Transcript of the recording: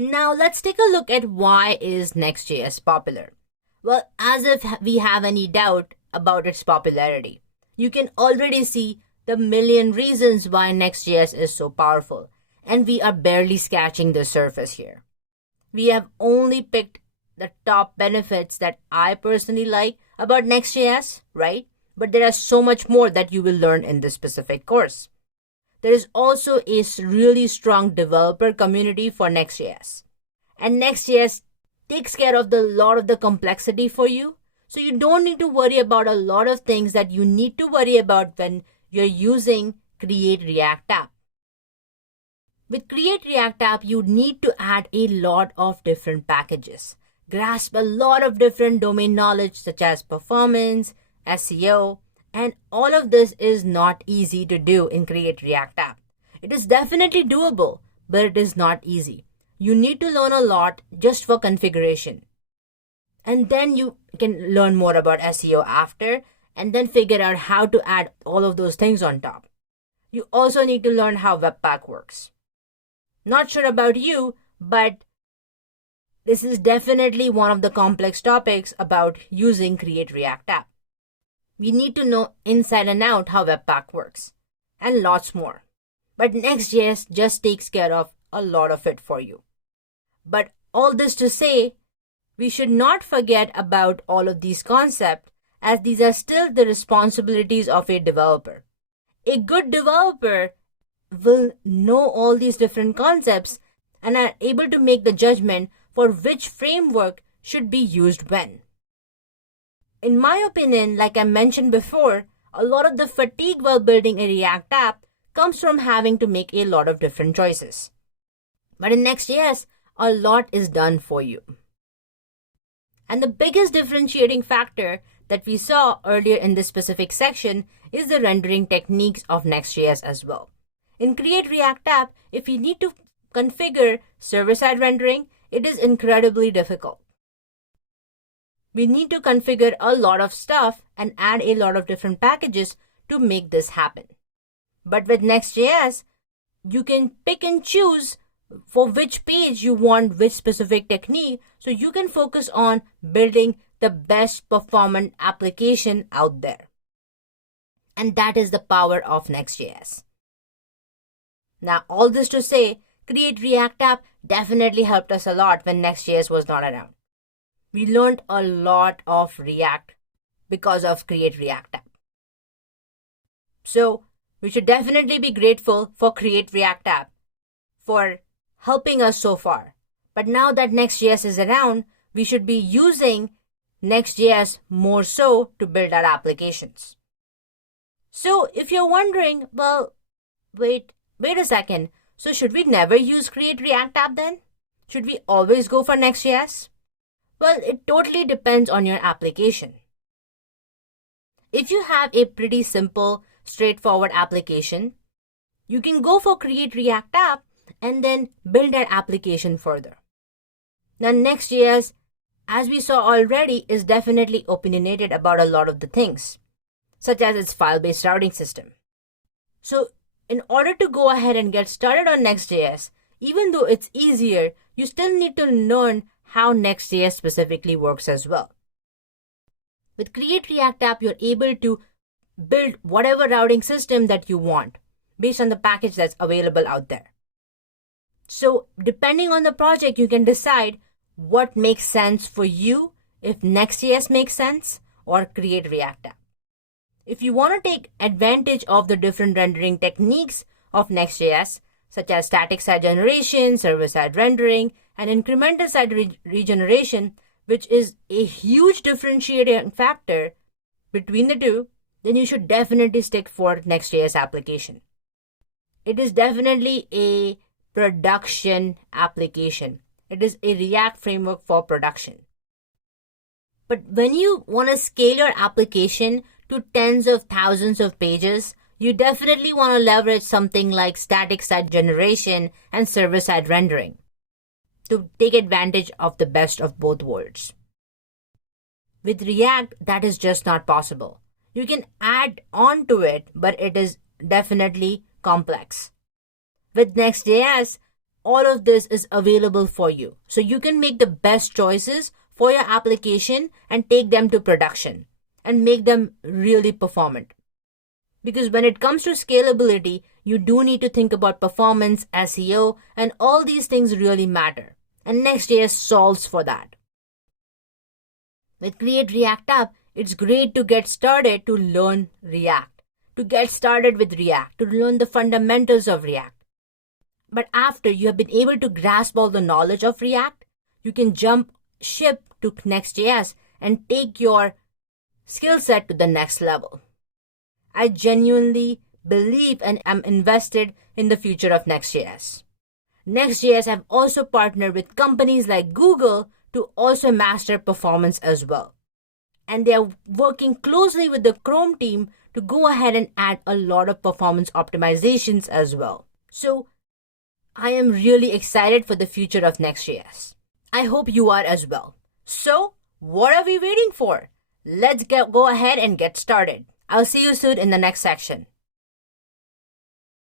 Now let's take a look at why is Next.js popular. Well, as if we have any doubt about its popularity, you can already see the million reasons why Next.js is so powerful, and we are barely scratching the surface here. We have only picked the top benefits that I personally like about Next.js, right? But there are so much more that you will learn in this specific course. There is also a really strong developer community for Next.js. And Next.js takes care of the lot of the complexity for you. So you don't need to worry about a lot of things that you need to worry about when you're using Create React App. With Create React App, you need to add a lot of different packages, grasp a lot of different domain knowledge such as performance, SEO, and all of this is not easy to do in Create React App. It is definitely doable, but it is not easy. You need to learn a lot just for configuration. And then you can learn more about SEO after, and then figure out how to add all of those things on top. You also need to learn how Webpack works. Not sure about you, but this is definitely one of the complex topics about using Create React App. We need to know inside and out how Webpack works, and lots more. But Next.js just takes care of a lot of it for you. But all this to say, we should not forget about all of these concepts, as these are still the responsibilities of a developer. A good developer will know all these different concepts and are able to make the judgment for which framework should be used when. In my opinion, like I mentioned before, a lot of the fatigue while building a React app comes from having to make a lot of different choices. But in Next.js, a lot is done for you. And the biggest differentiating factor that we saw earlier in this specific section is the rendering techniques of Next.js as well. In Create React App, if you need to configure server-side rendering, it is incredibly difficult. We need to configure a lot of stuff and add a lot of different packages to make this happen. But with Next.js, you can pick and choose for which page you want which specific technique, so you can focus on building the best performant application out there. And that is the power of Next.js. Now, all this to say, Create React App definitely helped us a lot when Next.js was not around. We learned a lot of React because of Create React App. So, we should definitely be grateful for Create React App for helping us so far. But now that Next.js is around, we should be using Next.js more so to build our applications. So, if you're wondering, well, wait a second. So, should we never use Create React App then? Should we always go for Next.js? Well, it totally depends on your application. If you have a pretty simple, straightforward application, you can go for Create React App and then build that application further. Now, Next.js, as we saw already, is definitely opinionated about a lot of the things, such as its file-based routing system. So, in order to go ahead and get started on Next.js, even though it's easier, you still need to learn how Next.js specifically works as well. With Create React App, you're able to build whatever routing system that you want based on the package that's available out there. So, depending on the project, you can decide what makes sense for you, if Next.js makes sense, or Create React App. If you want to take advantage of the different rendering techniques of Next.js, such as static side generation, server-side rendering, and incremental side regeneration, which is a huge differentiating factor between the two, then you should definitely stick for Next.js application. It is definitely a production application. It is a React framework for production. But when you want to scale your application to tens of thousands of pages, you definitely want to leverage something like static side generation and server-side rendering to take advantage of the best of both worlds. With React, that is just not possible. You can add on to it, but it is definitely complex. With Next.js, all of this is available for you. So you can make the best choices for your application and take them to production and make them really performant. Because when it comes to scalability, you do need to think about performance, SEO, and all these things really matter. And Next.js solves for that. With Create React App, it's great to get started to learn React, to get started with React, to learn the fundamentals of React. But after you have been able to grasp all the knowledge of React, you can jump ship to Next.js and take your skill set to the next level. I genuinely believe and am invested in the future of Next.js. Next.js have also partnered with companies like Google to also master performance as well. And they are working closely with the Chrome team to go ahead and add a lot of performance optimizations as well. So I am really excited for the future of Next.js. I hope you are as well. So what are we waiting for? Let's go ahead and get started. I'll see you soon in the next section.